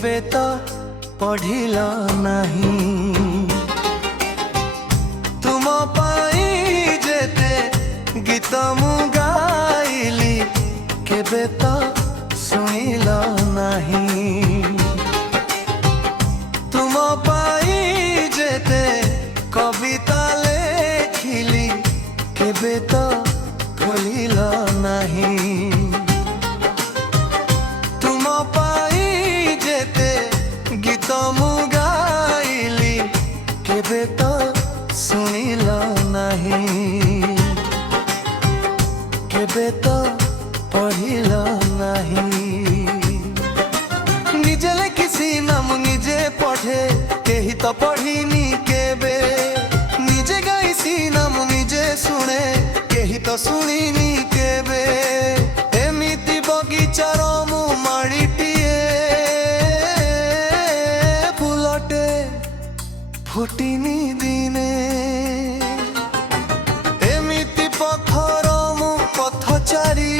केबे तो पढ़िल नहीं। तुम पाई जेते गीत मु गाइली केबे तो सुनिल नहीं। तुम पाई जेते कविता लेखिली केबे तो खोलिल नहीं। तुम पाई जेते गीत मु गाइली केबे तो सुनिल नहीं। केबे तो पढ़िल नहीं। निजे लिखिसी नाम निजे पढ़े केही तो पढ़िनी केबे। निजे गाइसी नाम निजे सुने केही तो सुनिनी केबे। एमिति बगीचार मु माड़ीटिए फुलटे फुटिनी दिने। एमिति पथर मु पथचारी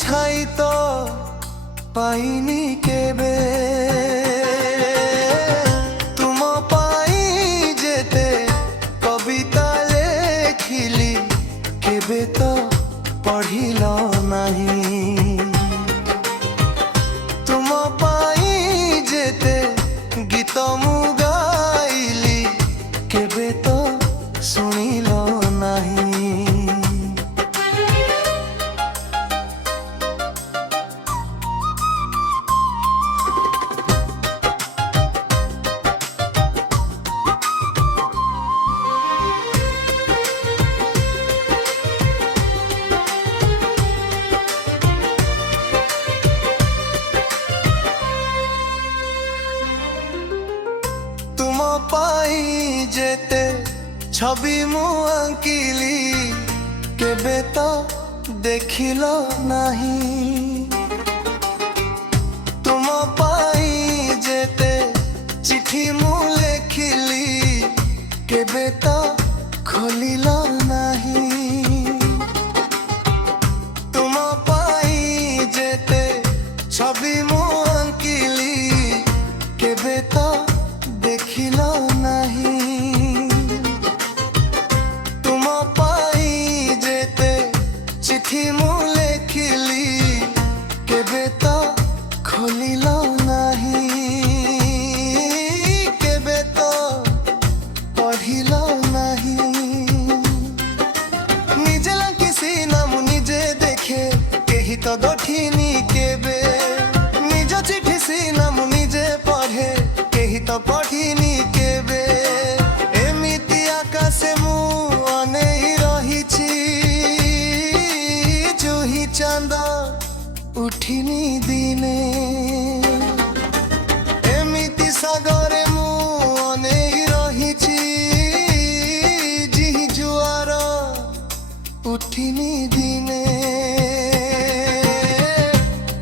छाई तो पाइनी केबे। तुम पाई जेते कविता लेखिली केबे तो पढ़िल नहीं। तुम पाई जेते गीत मु गाइली केबे तो सुनिल नहीं। तुम पाई जेते छवि मु आंकिली केबे तो देखिल नहीं। तुम पाई जेते चिट्ठी मु लेखिली केबे तो खोलिल नहीं। तुम पाई जेते छवि मु आंकिली केबे तो देखिल नहीं। तुम पाई जेते चिट्ठी मु लेखिली केबे तो खोलिल नहीं। केबे तो पढ़िल नहीं। निजे लिखिसी नाम निजे देखे केही तो दठिनी केबे। निज चिठिसी नाम निजे पढ़े केही तो पढ़िनी केबे। एमिति आकाशे मु अनेई रहिछि जुही चांद उठिनी दिने। एमिति सागरे मु अनेई रहिछि जिहि जुआर उठिनी दिने।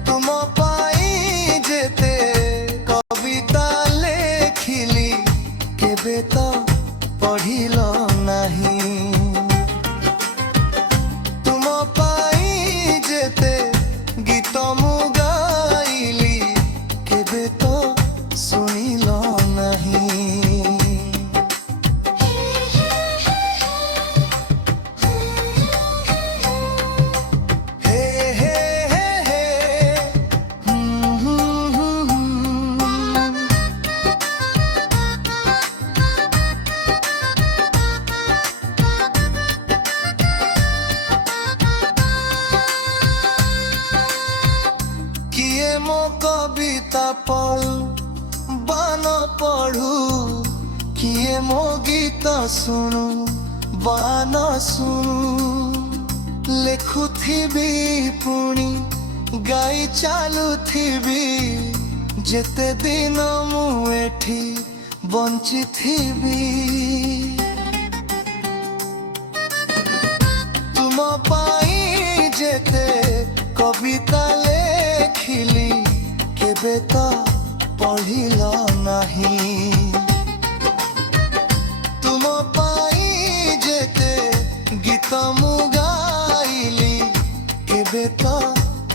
तुम पाई जेते कविता लेखिली केबे तो पढ़िल नहीं। तुम पाई जेते गीत मु गाइली केबे तो सुनिल नहीं। हे हे हे हे किए मो कविता पढ़ू बान पढ़ू किए मो गीत शुणु बान शुणु। लेखुथिबी पुणी गाई चालुथिबी जेते दिन मु एठी बंचिथिबी। तुम पाई जेते कविता लेखिली केबे तो पढ़िल नहीं। तुम पाई जेते गीत मु गाइली केबे तो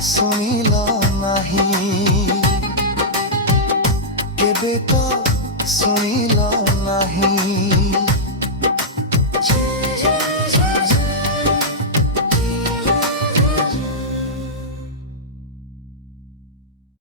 सुनिल नहीं। ଏବେ ତ ଶୁଣିଲ ନାହିଁ।